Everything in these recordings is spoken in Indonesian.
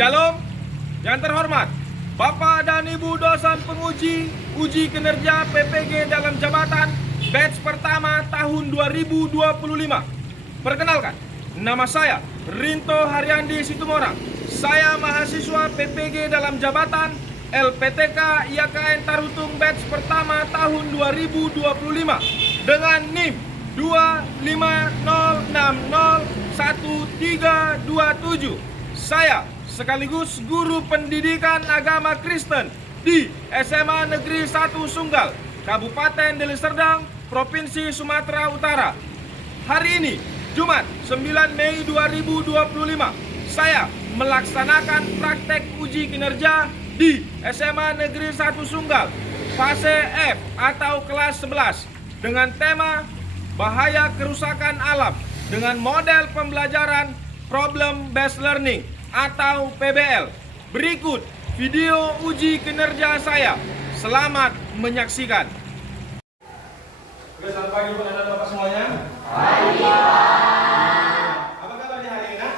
Shalom, yang terhormat Bapak dan Ibu dosen penguji uji kinerja PPG dalam jabatan batch pertama tahun 2025. Perkenalkan, nama saya Rinto Haryandi Situmorang. Saya mahasiswa PPG dalam jabatan LPTK IAKN Tarutung batch pertama tahun 2025 dengan NIM 250601327. Saya sekaligus guru pendidikan agama Kristen di SMA Negeri 1 Sunggal, Kabupaten Deli Serdang, Provinsi Sumatera Utara. Hari ini, Jumat 9 Mei 2025, saya melaksanakan praktek uji kinerja di SMA Negeri 1 Sunggal, fase F atau kelas 11 dengan tema bahaya kerusakan alam dengan model pembelajaran Problem Based Learning atau PBL. Berikut video uji kinerja saya. Selamat menyaksikan. Selamat pagi buat anak bapak semuanya. Pagi Pak. Apa kabar di hari ini?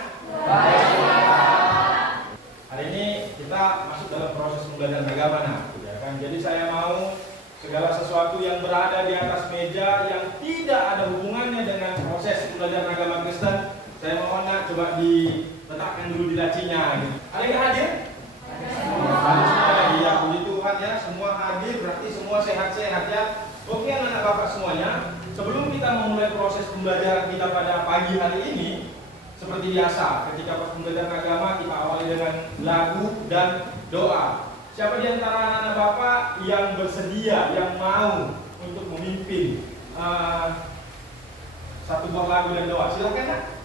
Baik Pak. Hari ini kita masuk dalam proses pembelajaran agama, ya kan? Jadi saya mau segala sesuatu yang berada di atas meja yang tidak ada hubungannya dengan proses pembelajaran agama Kristen, saya mohon coba diletakkan dulu di lacinya. Gitu. Ada yang hadir? Hadir semua ya, puji Tuhan ya, semua hadir berarti semua sehat-sehat ya. Oke anak-anak bapak semuanya, sebelum kita memulai proses pembelajaran kita pada pagi hari ini, seperti biasa ketika pembelajaran agama kita awali dengan lagu dan doa. Siapa di antara anak-anak bapak yang bersedia, yang mau untuk memimpin satu buah lagu dan doa? Silakan Kak.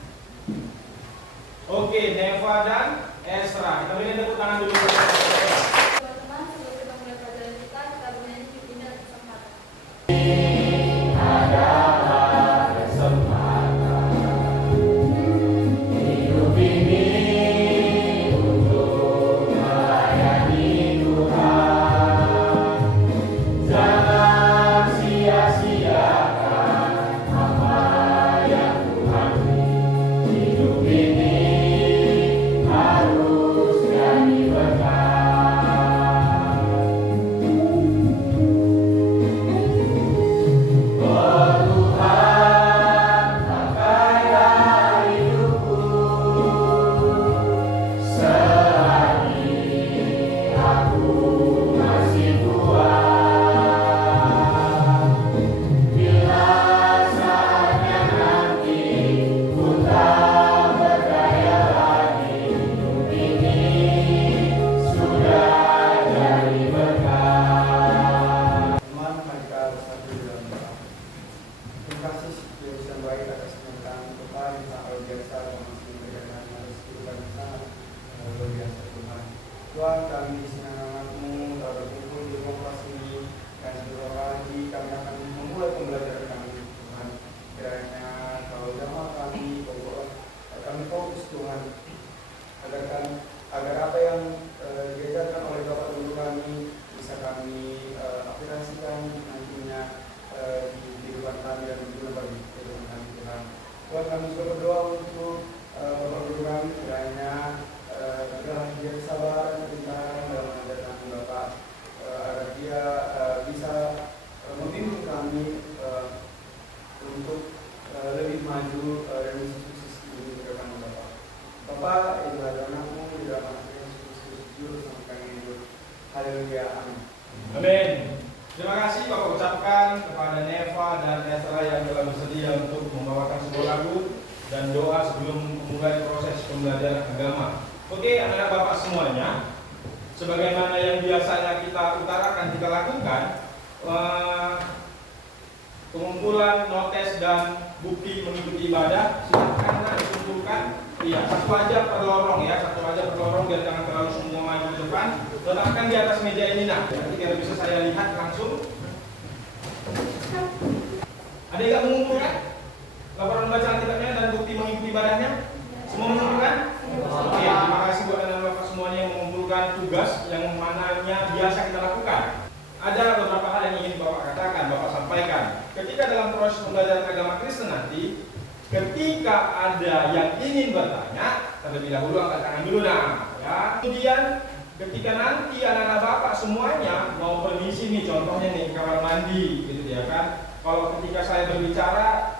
Oke, Neva dan Esra. Kita berikan tepuk tangan dulu. Teman-teman, sebelum kita mulai pelajaran kita bernyanyi Indah Kesempatan. Adalah kesempatan hidup ini untuk melayani Tuhan. Jangan sia-siakan apa yang Tuhan beri. Hidup ini harus jadi berkah. Oh Tuhan, pakailah hidupku selagi aku masih kuat. Bila saatnya nanti ku tak berdaya lagi, hidup ini sudah jadi berkah. Teman, mereka bersatu di dalam doa. Terima kasih Yesus yang baik atas penyertaan Tuhan yang sangat luar biasa dan masih memberikan atas kehidupan yang sangat luar biasa Tuhan. Tuhan, kami di sini anak-anakmu telah berkumpul di kompas ini dan sebentar lagi kami akan memulai pembelajaran kami Tuhan. Kiranya Kau jamah kami, kami fokus Tuhan agar apa yang diajarkan oleh Bapak Guru kami bisa kami aplikasikan nantinya di kehidupan kami dan berguna bagi kehidupan kami Tuhan. Tuhan, kami juga berdoa untuk Bapak Guru kami, kiranya agar dia sabar dan kebenaran dalam mengajarkan Bapak, agar dia bisa membimbing kami untuk lebih maju dan bisa sukses di kehidupan Bapak. Bapak, inilah anakmu di dalam anak Yesus Kristus, juru sampai kami hidup. Haleluya, amin. Amin. Terima kasih Bapak ucapkan kepada Neva dan Esra yang telah bersedia untuk membawakan sebuah lagu dan doa sebelum memulai proses pembelajaran agama. Oke anak-anak bapak semuanya, sebagaimana yang biasanya kita utarakan, kita lakukan pengumpulan notes dan bukti mengikuti ibadah. Silakan dikumpulkan. Iya, satu aja per lorong ya, satu aja per lorong biar jangan terlalu semua maju ke depan. Letakkan di atas meja ini nah. Nanti kalau bisa saya lihat langsung. Ada yang mengumpulkan laporan bacaan kitabnya dan bukti mengikuti ibadahnya? Semua mengumpulkan? Oke, terima kasih buat anak bapak semuanya yang mengumpulkan tugas yang mananya biasa kita lakukan. Ada beberapa hal yang ingin bapak katakan, bapak sampaikan. Ketika dalam proses pembelajaran agama Kristen nanti, ketika ada yang ingin bertanya, terlebih dahulu angkat tangan dulu nah, ya. kemudian ketika nanti anak-anak Bapak semuanya mau permisi nih, contohnya nih kamar mandi gitu ya kan. Kalau ketika saya berbicara,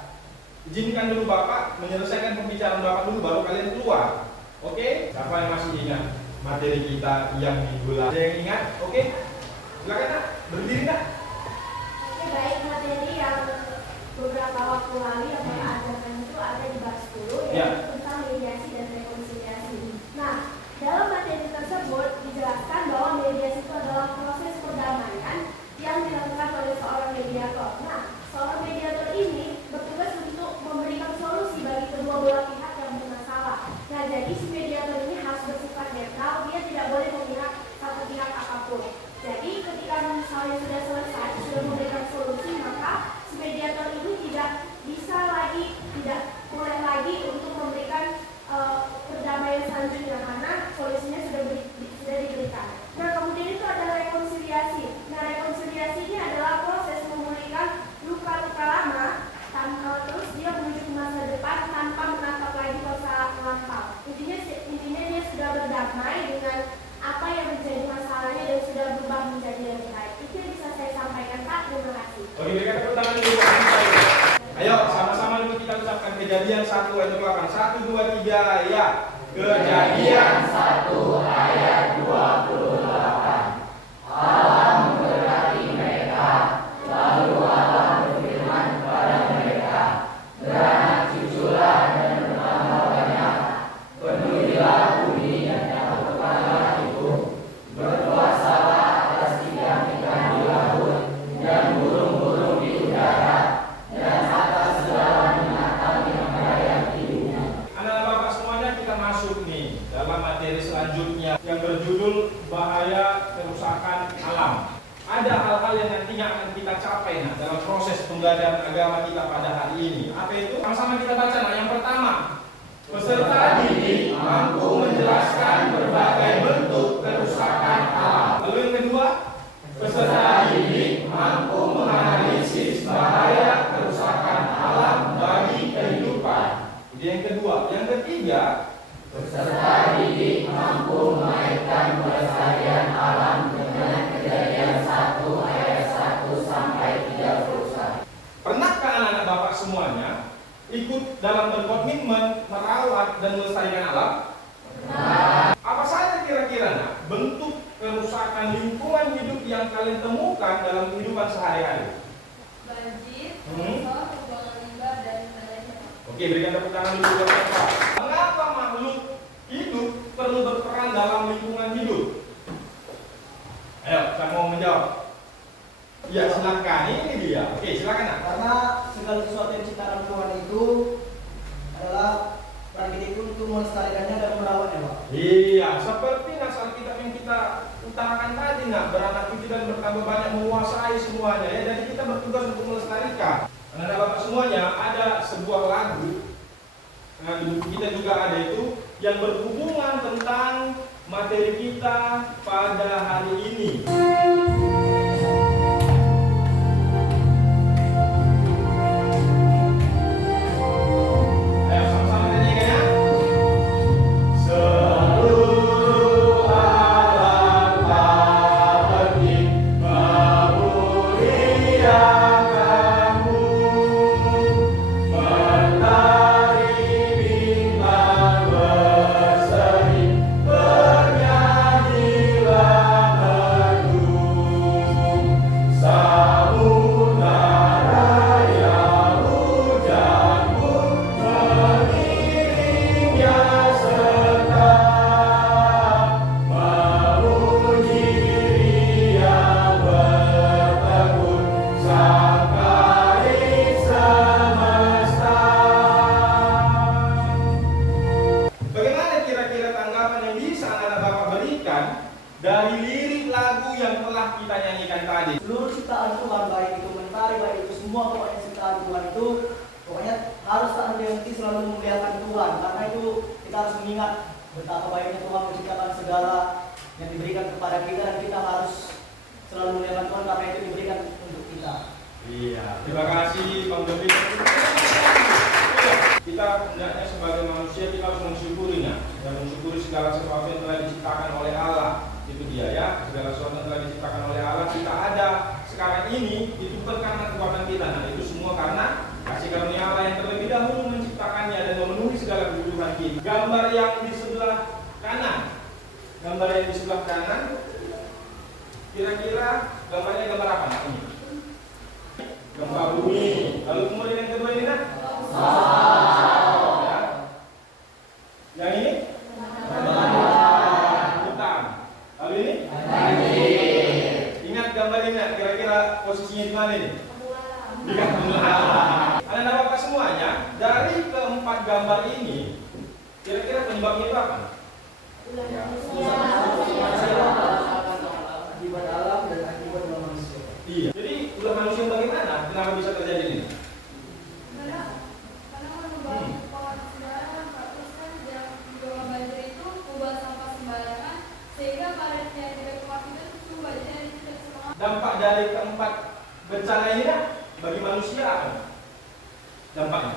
izinkan dulu Bapak menyelesaikan pembicaraan Bapak dulu, baru kalian keluar. Oke? Siapa yang masih ingat materi kita yang minggu lalu? Ada yang ingat? Oke? Silakan Nak, berdiri Nak. Oke, baik, materi yang beberapa waktu lalu yang saya ajarkan itu ada di bab 10 Ya. yaitu tentang mediasi dan rekonsiliasi. Nah, dalam materi tersebut dijelaskan bahwa mediasi itu adalah proses perdamaian yang dilakukan oleh seorang mediator. Nah, seorang mediator ini bertugas untuk memberikan solusi bagi kedua belah pihak yang bermasalah. Nah, jadi si mediator ini harus bersifat netral, dia tidak boleh memihak satu pihak apapun. Jadi ketika misalnya sudah selesai, sudah memberikan solusi, maka si mediator ini tidak bisa lagi, tidak boleh lagi untuk memberikan perdamaian selanjutnya karena solusinya sudah diberikan. Nah, kemudian itu ada rekonsiliasi. Nah, rekonsiliasi ini adalah proses memulihkan luka-luka lama terus dia menuju ke masa depan tanpa menatap lagi masa lampau. Intinya dia sudah berdamai dengan apa yang menjadi masalahnya dan sudah berubah menjadi lebih baik. Itu yang bisa saya sampaikan, Pak. Terima kasih. Oke, berikan tepuk tangan dulu. Ayo, sama-sama dulu kita ucapkan Kejadian 1 ayat 28. 1, 2, 3, ya. Kejadian 1 ayat 28. Allah memberkati mereka, lalu Allah berfirman kepada mereka, beranak cuculah dan bertambah banyak, penuhilah bumi dan perkembangan itu, berkuasalah atas ikan-ikan di laut dan burung-burung di udara, dan atas segala binatang yang merayap di bumi. Anak-anak Bapak semuanya, kita masuk nih dalam materi selanjutnya yang berjudul bahaya kerusakan alam. Ada hal-hal yang nantinya akan kita capai dalam proses pembelajaran agama kita pada hari ini. Apa itu? Sama-sama kita baca. Nah, yang pertama, peserta didik mampu menjelaskan berbagai bentuk kerusakan alam. Lalu yang kedua, peserta didik mampu menganalisis bahaya kerusakan alam bagi kehidupan. Itu yang kedua. Yang ketiga, Peserta didik mampu mengaitkan pelestarian alam dengan Kejadian 1 ayat 1 sampai 31. pernahkah anak-anak Bapak semuanya ikut dalam berkomitmen merawat dan melestarikan alam? Apa saja kira-kira bentuk kerusakan lingkungan hidup yang kalian temukan dalam kehidupan sehari-hari? Banjir, Hmm. pembuangan limbah, dan lain-lainnya. Oke, berikan tepuk tangan dulu buat mereka. Mengapa makhluk hidup perlu berperan dalam lingkungan hidup? Ayo, saya mau menjawab. Ya, silakan. Ini dia. Oke, silakan Nak. Karena segala sesuatu yang diciptakan Tuhan itu adalah peran kita itu untuk melestarikannya dan merawatnya, Pak. Iya, seperti nas Alkitab yang kita utarakan tadi, beranak cucu dan bertambah banyak, menguasai semuanya ya. Jadi kita bertugas untuk melestarikan. Anak-anak Bapak semuanya, ada sebuah lagu, nah di buku kita juga ada itu, yang berhubungan tentang materi kita pada hari ini. Ayo sama-sama nyanyikan ya. Seluruh alam tak penting memuliakanmu, mentari bintang berseri, bernyanyilah merdu, samudara yang hujanmu mengiringnya serta memuji yang bertekun sang Kais semesta. Bagaimana kira-kira tanggapan yang bisa anak-anak Bapak berikan dari lirik lagu yang telah kita nyanyikan tadi? Seluruh ciptaan Tuhan, baik itu mentari, baik itu semua pokoknya ciptaan Tuhan itu pokoknya harus tak henti selalu memuliakan Tuhan. Karena itu kita harus mengingat betapa baiknya Tuhan menciptakan segala yang diberikan kepada kita, dan kita harus selalu memuliakan Tuhan karena itu diberikan untuk kita. Iya, terima kasih Bang Dodi. Kita hendaknya sebagai manusia kita harus mensyukurinya dan mensyukuri segala sesuatu yang telah diciptakan oleh gambar yang di sebelah kanan, kira-kira gambarnya gambar apa nak ini? Gempa bumi. Lalu kemudian yang kedua ini nak? Ya. Yang ini? Hutan. Lalu ini? Ingat gambar ini nak? Kira-kira posisinya di mana ini? Di kampung halaman. Anda Bapak semuanya, dari keempat gambar ini, kira-kira penyebabnya itu apa? Akibat alam dan akibat manusia. Iya. Jadi ulah manusia bagaimana? Kenapa bisa terjadi ini? Karena membuang sembarangan, terus kan yang dibawa banjir itu membuang sampah sembarangan, sehingga karetnya yang di rumah kita itu berubah jadi tidak semangat. Dampak dari keempat bencana ini nak, bagi manusia apa? Dampaknya?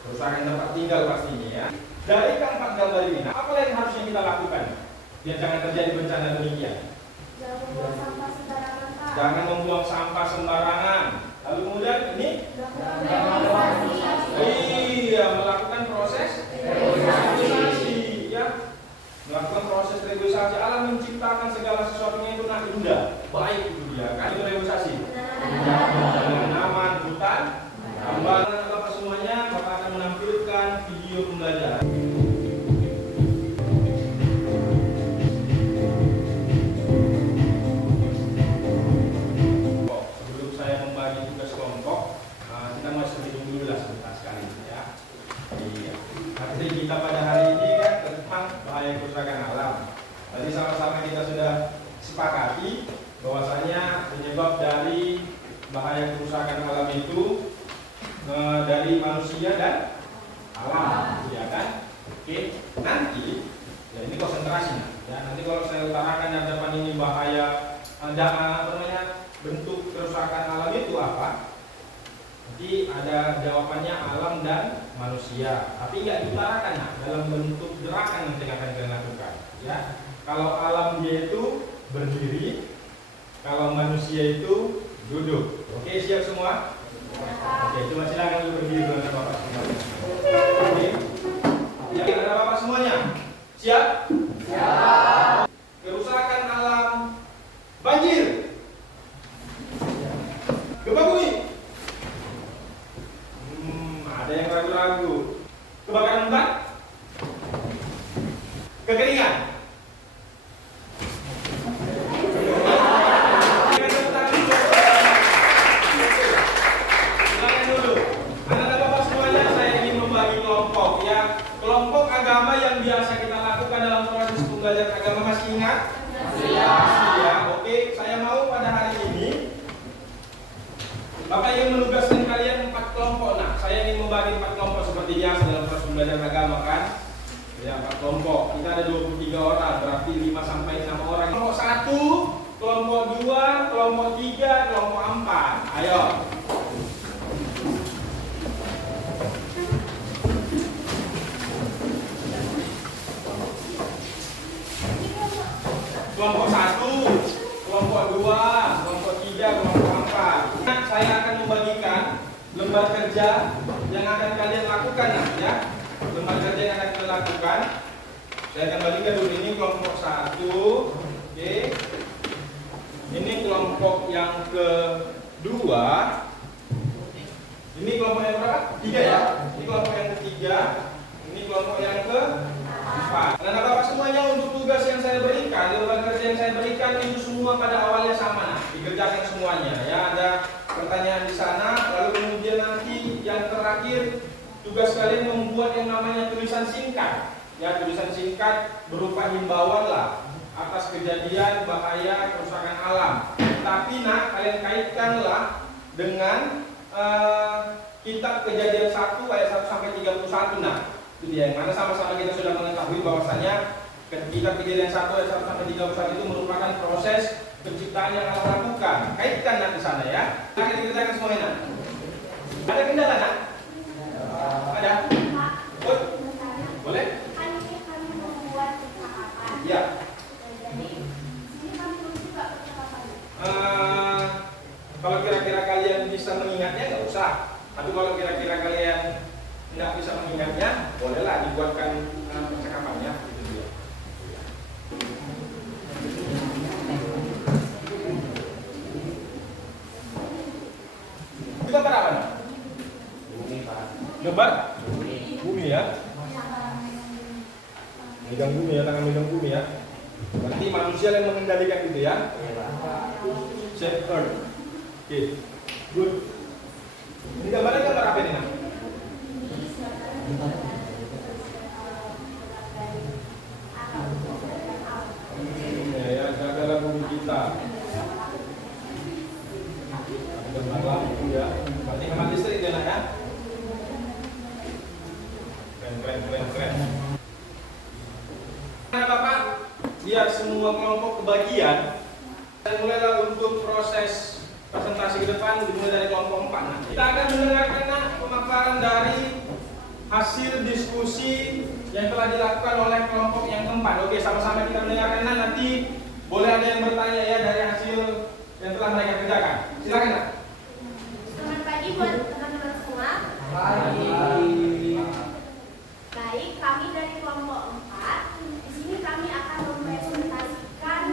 Kerusakan tempat tinggal pastinya ya. Dari keempat gambar ini, apa yang harusnya kita lakukan? Biar jangan terjadi bencana demikian. Jangan membuang sampah sembarangan, Pak. Jangan membuang sampah sembarangan. Lalu kemudian ini? Iya, melakukan proses reboisasi. Ya, melakukan proses reboisasi. Alam menciptakan segala sesuatunya itu nak indah, baik itu dia. Kan itu reboisasi. Tanaman, hutan, gambaran apa semuanya. Bapak akan menampilkan video pembelajaran. Sebelum saya membagi tugas kelompok, kita masih hitung dulu lah sebentar sekali ya. Iya. Materi kita pada hari ini kan tentang bahaya kerusakan alam. Tadi sama-sama kita sudah sepakati bahwasanya penyebab dari bahaya kerusakan alam itu dari manusia dan alam, ya kan? Oke, nanti ya ini konsentrasinya. Ya, nanti kalau saya utarakan yang depan ini bahaya bentuk kerusakan alam itu apa? Nanti ada jawabannya alam dan manusia. Tapi nggak diutarakan nah, dalam bentuk gerakan yang akan kita lakukan. Ya, kalau alam dia itu berdiri, kalau manusia itu duduk. Oke, siap semua? Oke, coba silakan dulu berdiri dengan Bapak semuanya. Oke. Ya, ada Bapak semuanya? Siap? Siap. Kerusakan alam, banjir, gempa bumi. Ada yang ragu-ragu. Kebakaran hutan, kekeringan. Kelompok agama yang biasa kita lakukan dalam proses pembelajaran agama masih ingat? Masih ya. Oke, saya mau pada hari ini Bapak ingin menugaskan kalian 4 kelompok. Nah, saya ingin membagi 4 kelompok seperti biasa dalam proses pembelajaran agama kan? Ya, 4 kelompok. Kita ada 23 orang, berarti 5 sampai 6 orang. Kelompok 1, kelompok 2, kelompok 3, kelompok 4. Ayo. Kelompok 1, kelompok 2, kelompok 3, kelompok 4. Nah, saya akan membagikan lembar kerja yang akan kalian lakukan nah, ya. Lembar kerja yang akan kalian lakukan. Saya akan bagikan dulu ini kelompok 1. Oke. Ini kelompok yang kedua. Ini kelompok yang berapa? 3 ya. Ini kelompok yang ketiga. Ini kelompok yang keempat. Dan Bapak semuanya untuk tugas yang saya berikan, lembar kerja yang saya berikan itu semua pada awalnya sama, nah, dikerjakan semuanya. Ya, ada pertanyaan di sana. Lalu kemudian nanti yang terakhir tugas kalian membuat yang namanya tulisan singkat. Ya, tulisan singkat berupa himbauan lah atas kejadian bahaya kerusakan alam. Tapi nah, kalian kaitkanlah dengan kitab Kejadian 1 ayat 1 sampai 31. Nah, itu dia yang mana sama-sama kita sudah mengetahui bahwasanya kitab Kejadian 1 ayat 1 sampai 31 itu merupakan proses penciptaan yang Allah lakukan. Kaitkan nak di sana ya. Akan dikerjakan semuanya. Ada kendala nak? Ada? Boleh? Kan ini kami membuat percakapan. Ya. Jadi sini kami tulis juga percakapannya. Kalau kira-kira kalian bisa mengingatnya nggak usah. Tapi kalau kira-kira kalian nggak bisa mengingatnya, bolehlah dibuatkan percakapannya. Itu dia. bumi ya, tangan megang bumi ya. Berarti manusia yang mengendalikan itu ya. Shape earth. Oke, good. Ini gambarnya gambar apa ini nak? Ya, jagalah bumi kita. Gambar lampu ya. Berarti hemat listrik dia nak ya. Keren. Nah, Bapak, biar semua kelompok kebagian, dan mulailah untuk proses presentasi ke depan dimulai dari kelompok 4. Nah, kita akan mendengarkan pemaparan dari hasil diskusi yang telah dilakukan oleh kelompok yang keempat. Oke, sama-sama kita mendengarkan. Nanti boleh ada yang bertanya ya dari hasil yang telah mereka kerjakan. Silakan. Nak. Selamat pagi buat teman-teman semua. Pagi. Baik, kami dari kelompok 4. Di sini kami akan mempresentasikan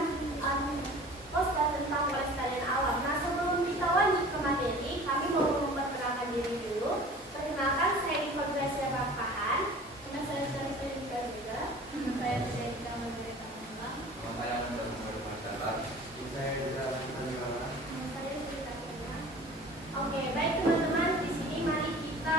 poster tentang pelestarian alam. Nah, sebelum kita lanjut ke materi, kami mau memperkenalkan diri dulu. Perkenalkan, saya Iva Gracia Papahan. Nama saya Sarita Dika juga. Saya Sarita Margareta Mambang. Saya Saya Sarita. Oke, baik teman-teman. Di sini mari kita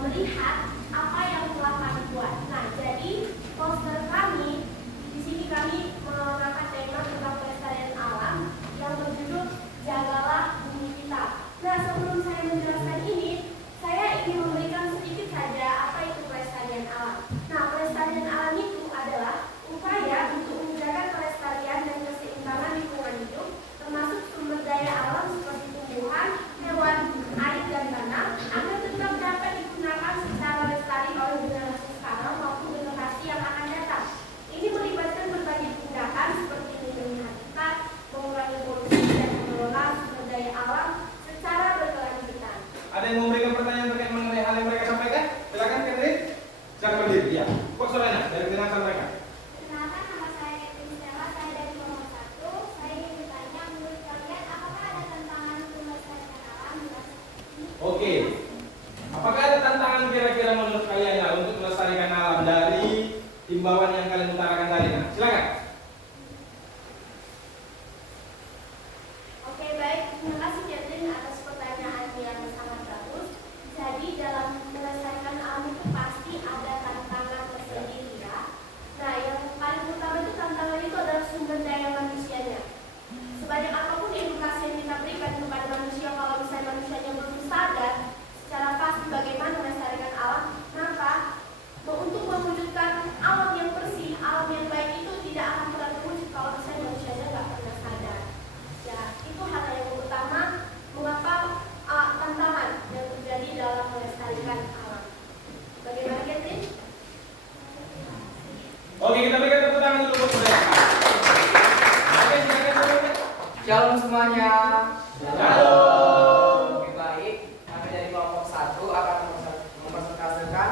melihat apa yang telah kami buat. Nah, jadi poster kami di sini kami mengangkat tema tentang pelestarian alam yang berjudul Jagalah Bumi Kita. Nah, sebelum saya menjelaskan ini, saya ingin memberikan sedikit saja apa itu pelestarian alam. Nah, pelestarian alam itu adalah upaya untuk menjaga kelestarian dan keseimbangan lingkungan hidup, termasuk sumber daya alam seperti tumbuhan, hewan, air, dan tanah, agar tetap dapat digunakan secara lestari oleh generasi sekarang maupun generasi yang akan datang. Ini melibatkan berbagai tindakan seperti melindungi habitat, mengurangi polusi, dan mengelola sumber daya alam secara berkelanjutan. Ada yang memberikan pertanyaan terkait mengenai hal yang mereka sampaikan? Silakan, Catherine. Silakan berdiri. Ya. Kok suaranya dari penjelasan mereka? Perkenalkan, nama saya Catherine Stella, saya dari kelompok 1. Saya ingin bertanya, menurut kalian apakah ada tantangan untuk melestarikan alam di masa ini? Oke. Apakah ada tantangan kira-kira menurut kalian ya untuk melestarikan alam dari himbauan yang kalian utarakan tadi? Nah, silakan. Oke, baik. Terima kasih Catherine atas pertanyaan yang sangat bagus. Jadi dalam melestarikan alam itu pasti ada tantangan tersendiri ya. Nah, yang paling utama itu tantangan itu adalah sumber daya manusianya. Sebanyak apapun edukasi yang kita berikan kepada manusia, kalau misalnya manusianya belum sadar secara pasti bagaimana melestarikan alam, maka untuk mewujudkan alam yang bersih, alam yang baik itu tidak akan pernah terwujud kalau misalnya manusianya nggak pernah sadar. Ya, itu hal yang utama mengapa tantangan yang terjadi dalam melestarikan alam. Bagaimana, Catherine? Oke, kita berikan tepuk tangan dulu buat mereka. Oke, silakan. Shalom semuanya. Shalom. Oke, baik. Kami dari kelompok 1 akan mempresentasikan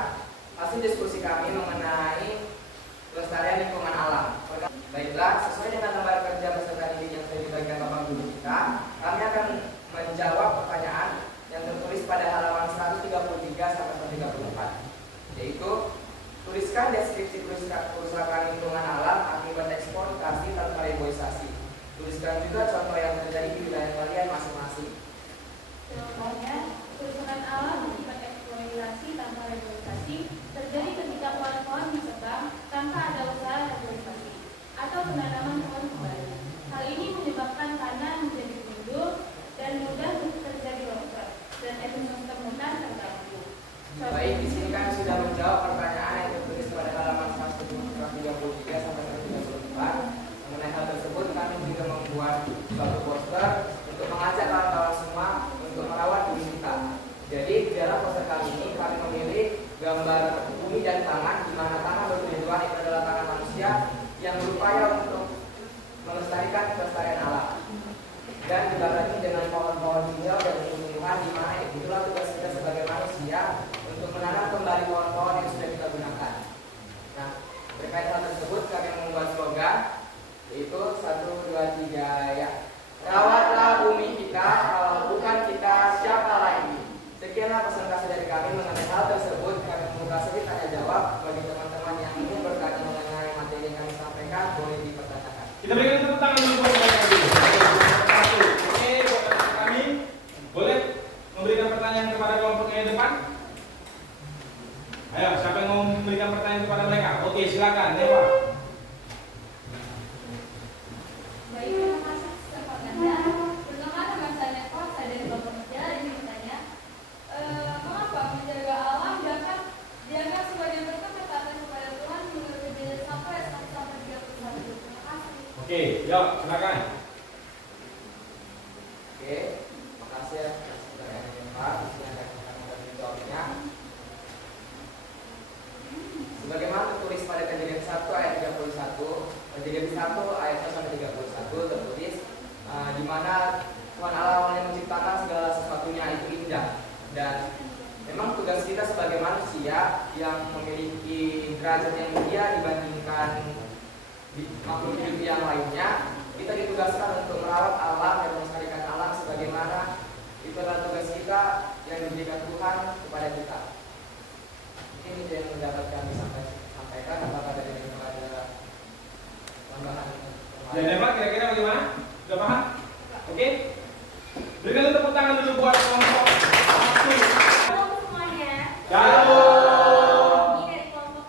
hasil diskusi kami mengenai pelestarian lingkungan alam. Baiklah, sesuai dengan lembar kerja peserta didik yang sudah dibagikan Bapak Guru kita, kami akan menjawab pertanyaan yang tertulis pada halaman 133 sampai 134, yaitu tuliskan deskripsi kerusakan lingkungan alam akibat eksploitasi tanpa reboisasi. Tuliskan juga contoh yang terjadi di wilayah kalian masing-masing. Jawabannya, kerusakan alam akibat eksploitasi tanpa reboisasi terjadi ketika pohon-pohon ditebang tanpa ada usaha reboisasi atau penanaman pohon kembali. Hal ini menyebabkan tanah menjadi gundul dan mudah terjadi longsor dan ekosistem hutan terganggu. Baik, di sini kami sudah menjawab pertanyaan yang tertulis pada halaman 133 sampai 134. Mengenai hal tersebut, kami juga membuat suatu poster untuk mengajak kawan-kawan semua untuk merawat bumi kita. Jadi, di dalam poster kali ini kami memilih gambar bumi dan tangan, di mana tangan bertujuan itu adalah tangan manusia yang berupaya untuk melestarikan kelestarian alam. Dan dibarengi dengan pohon-pohon hijau dan tumbuhan, di mana itulah tugas kita sebagai manusia untuk menanam kembali pohon-pohon yang sudah kita gunakan. Nah, terkait hal tersebut kami membuat slogan, yaitu 1, 2, 3 ya. Rawatlah bumi kita, kalau bukan kita siapa lagi. Sekianlah presentasi dari kami mengenai hal tersebut. Kami membuka sesi tanya jawab bagi teman-teman yang ingin bertanya mengenai Oke, yuk silakan. Oke, makasih ya saudara yang Pak. Di sini ada topiknya. Sebagaimana tertulis pada Kejadian 1 ayat 31, Kejadian 1 ayat 1 sampai 31 tertulis di mana Tuhan Allah awalnya menciptakan segala sesuatunya itu indah, dan memang tugas kita sebagai manusia yang memiliki derajat yang mulia dibandingkan makhluk hidup yang lainnya, kita ditugaskan untuk merawat alam dan melestarikan alam sebagaimana itu adalah tugas kita yang diberikan Tuhan kepada kita. Mungkin itu yang dapat kami sampaikan. Apakah dari ada tambahan? Ya, Demak, kira-kira bagaimana? Sudah paham? Oke? Berikan tepuk tangan dulu buat kelompok 1. Halo semuanya. Halo. Kami dari kelompok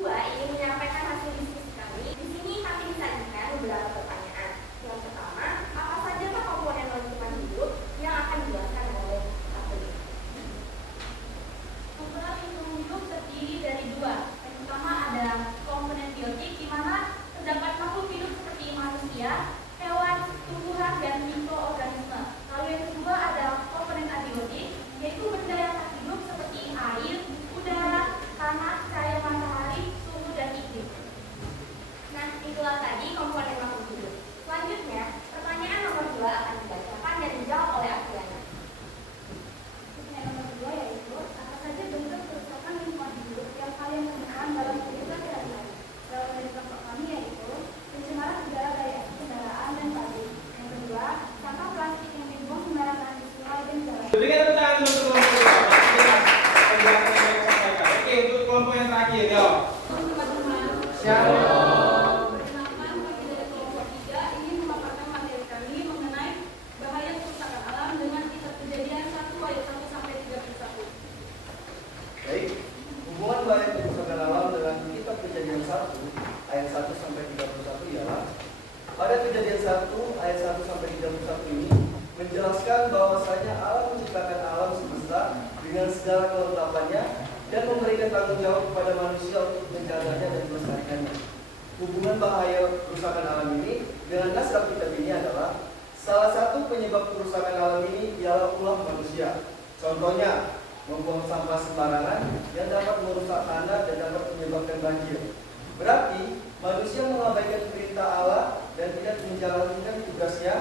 2 ingin menyampaikan hasil diskusi kami. Di sini kami disajikan beberapa pertanyaan. Yang pertama, apa saja komponen lingkungan hidup yang akan dijelaskan oleh Katolik? Komponen lingkungan hidup terdiri dari dua. Yang pertama ada komponen biotik, di mana terdapat makhluk hidup seperti manusia, hewan, tumbuhan, dan mikroorganisme. Lalu yang kedua ada komponen abiotik, yaitu benda yang tak hidup seperti air, udara, tanah, cahaya matahari, suhu, dan iklim. Nah, itulah tadi komponen makhluk hidup. Selanjutnya, pertanyaan nomor 2 akan dibacakan dan dijawab oleh Apriana. Pertanyaan nomor 2 yaitu, apa saja bentuk kerusakan lingkungan hidup yang kalian temukan dalam kehidupan sehari-hari? Dalam dari kelompok kami yaitu pencemaran udara dari kendaraan dan pabrik. Yang kedua, sampah plastik yang dibuang sembarangan di sungai dan jalan. Berikan tepuk tangan dulu untuk kelompok 2. Penjelasan yang saya sampaikan. Oke, untuk kelompok yang terakhir, yuk. Teman-teman, Shalom. perkenalkan kami dari kelompok 3 ingin memaparkan materi kami mengenai bahaya kerusakan alam dengan kitab Kejadian 1 ayat 1 sampai 31. Baik, hubungan bahaya kerusakan alam dengan kitab Kejadian 1 ayat 1 sampai 31 ialah pada Kejadian 1 ayat 1 sampai 31 ini menjelaskan bahwasanya Allah menciptakan alam semesta dengan segala kelengkapannya dan memberikan tanggung jawab kepada manusia untuk menjaganya dan melestarikannya. Hubungan bahaya kerusakan alam ini dengan naskah kitab ini adalah salah satu penyebab kerusakan alam ini ialah ulah manusia. Contohnya, membuang sampah sembarangan yang dapat merusak tanah dan dapat menyebabkan banjir. Berarti manusia mengabaikan perintah Allah dan tidak menjalankan tugasnya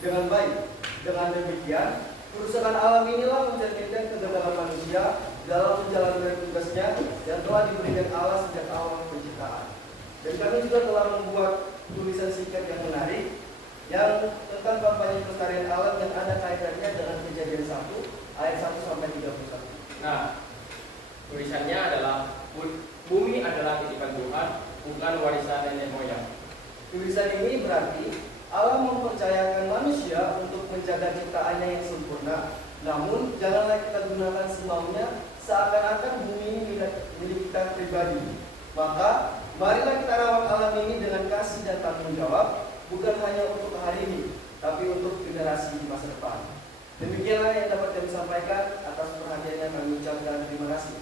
dengan baik. Dengan demikian, kerusakan alam inilah mencerminkan kegagalan manusia dalam menjalankan tugasnya yang telah diberikan Allah sejak awal penciptaan. Dan kami juga telah membuat tulisan singkat yang menarik yang tentang kampanye pelestarian alam yang ada kaitannya dengan Kejadian 1 ayat 1 sampai 31. Nah, tulisannya adalah bumi adalah titipan Tuhan, bukan warisan nenek moyang. Tulisan ini berarti Allah mempercayakan manusia untuk menjaga ciptaannya yang sempurna. Namun, janganlah kita gunakan semaunya seakan-akan bumi ini milik kita pribadi. Maka, marilah kita rawat alam ini dengan kasih dan tanggung jawab, bukan hanya untuk hari ini, tapi untuk generasi di masa depan. Demikianlah yang dapat kami sampaikan. Atas perhatiannya kami ucapkan terima kasih.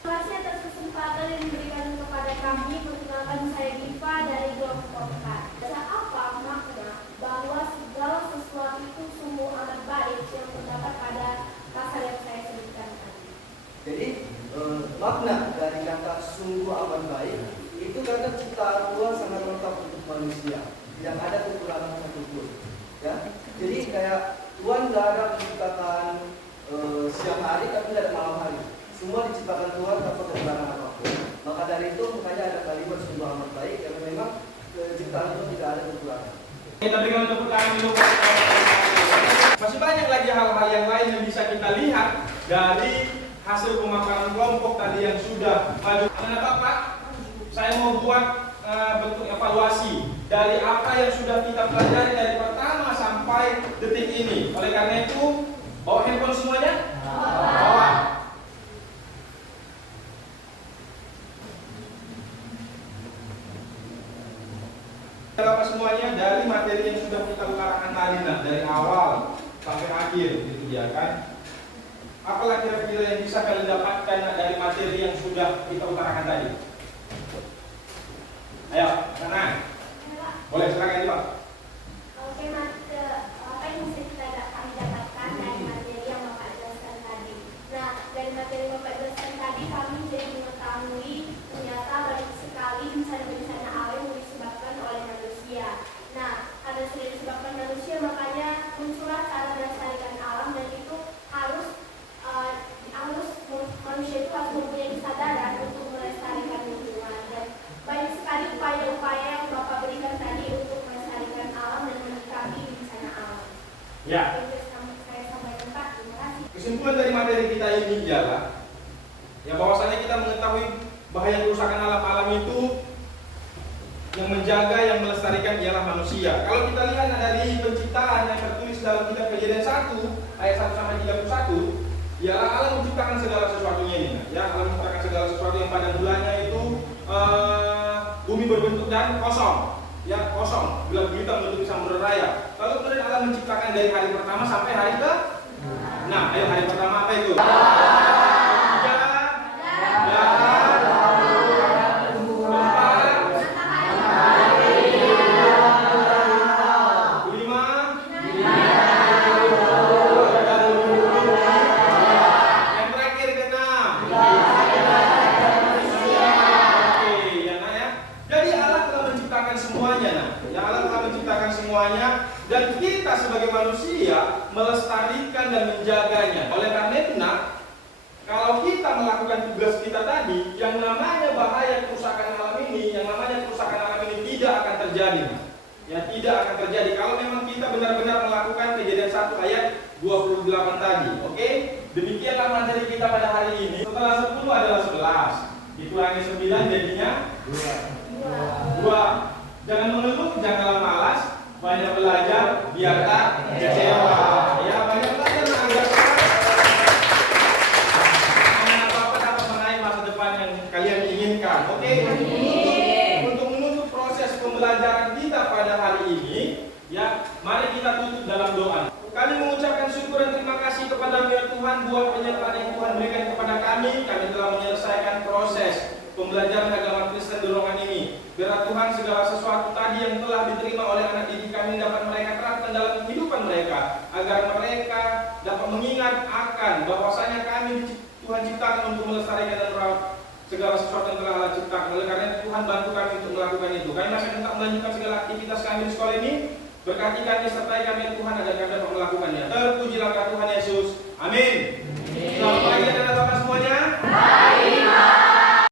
Terima kasih atas kesempatan yang diberikan kepada kami. Perkenalkan saya Diva dari kelompok 4. Apa makna bahwa segala sesuatu itu sungguh amat baik yang terdapat pada pasal yang saya sebutkan tadi? Jadi, makna dari kata sungguh amat baik itu karena ciptaan Tuhan sangat lengkap untuk manusia, tidak ada kekurangan satupun. Ya, jadi kayak Tuhan nggak ada menciptakan siang hari tapi nggak ada malam hari. Semua diciptakan Tuhan tanpa kekurangan apapun. Maka dari itu makanya ada kalimat sungguh amat baik karena memang ciptaan itu tidak ada kekurangan. Kita berikan tepuk tangan dulu. Masih banyak lagi hal-hal yang lain yang bisa kita lihat dari hasil pemaparan kelompok tadi yang sudah maju. Anak Bapak, saya mau buat bentuk evaluasi dari apa yang sudah kita pelajari dari pertama sampai detik ini. Oleh karena itu, bawa handphone semuanya? Bawa. Bapak semuanya dari materi yang sudah kita utarakan tadi, dari awal sampai akhir, gitu dia kan. Apalah kira-kira yang bisa kalian dapatkan dari materi yang sudah kita utarakan tadi? Ayo, Nana. Boleh, silakan Pak. Oke, Mas, apa yang mesti kami dapatkan dari materi yang Bapak jelaskan tadi? Nah, dari materi Bapak jelaskan tadi kami jadi mengetahui ternyata banyak sekali bencana-bencana alam yang disebabkan oleh manusia. Nah, karena sudah disebabkan manusia, makanya muncullah cara melestarikan alam, dan itu harus manusia itu harus mempunyai kesadaran untuk melestarikan lingkungan. Dan banyak sekali upaya-upaya yang Bapak berikan tadi untuk melestarikan alam dan menyikapi bencana alam. Ya. Itu yang saya sampaikan, Pak. Terima kasih. Kesimpulan dari materi kita ini ialah ya bahwasanya kita mengetahui bahaya kerusakan alam itu yang menjaga, yang melestarikan ialah manusia. Kalau kita lihat dari penciptaan yang tertulis dalam kitab Kejadian 1 ayat 1 sampai 31, ialah Allah menciptakan segala sesuatunya ini. Ya, Allah menciptakan segala sesuatu yang pada mulanya itu bumi berbentuk dan kosong. Ya, kosong, gelap gulita menutupi samudera raya. Lalu kemudian Allah menciptakan dari hari pertama sampai hari ke. Nah, ayo hari pertama apa itu? Dan kita sebagai manusia melestarikan dan menjaganya. Oleh karena itu, kalau kita melakukan tugas kita tadi, yang namanya bahaya kerusakan alam ini, yang namanya kerusakan alam ini tidak akan terjadi. Ya, tidak akan terjadi kalau memang kita benar-benar melakukan Kejadian 1 ayat 28 tadi. Oke? Demikianlah materi kita pada hari ini. Setelah 10 adalah 11. Dikurangi 9 jadinya 2. Jangan mengeluh, janganlah malas. Banyak belajar biar tak kecewa. Ya, banyak belajar agar Bapak dapat meraih masa depan yang kalian inginkan. Oke? Untuk menutup proses pembelajaran kita pada hari ini, ya, mari kita tutup dalam doa. Kami mengucapkan syukur dan terima kasih kepada Tuhan buat penyertaan yang Tuhan berikan kepada kami. Kami telah menyelesaikan proses pembelajaran agama Kristen dorongan ini. Biar Tuhan segala sesuatu tadi yang telah diterima oleh anak didik kami dapat mereka terapkan dalam kehidupan mereka, agar mereka dapat mengingat akan bahwasanya kami Tuhan ciptakan untuk melestarikan dan merawat segala sesuatu yang telah Allah ciptakan. Oleh karena itu Tuhan bantu kami untuk melakukan itu. Kami masih tetap melanjutkan segala aktivitas kami di sekolah ini. Berkati kami, sertai kami Tuhan agar kami dapat melakukannya. Terpujilah Tuhan Yesus. Amin.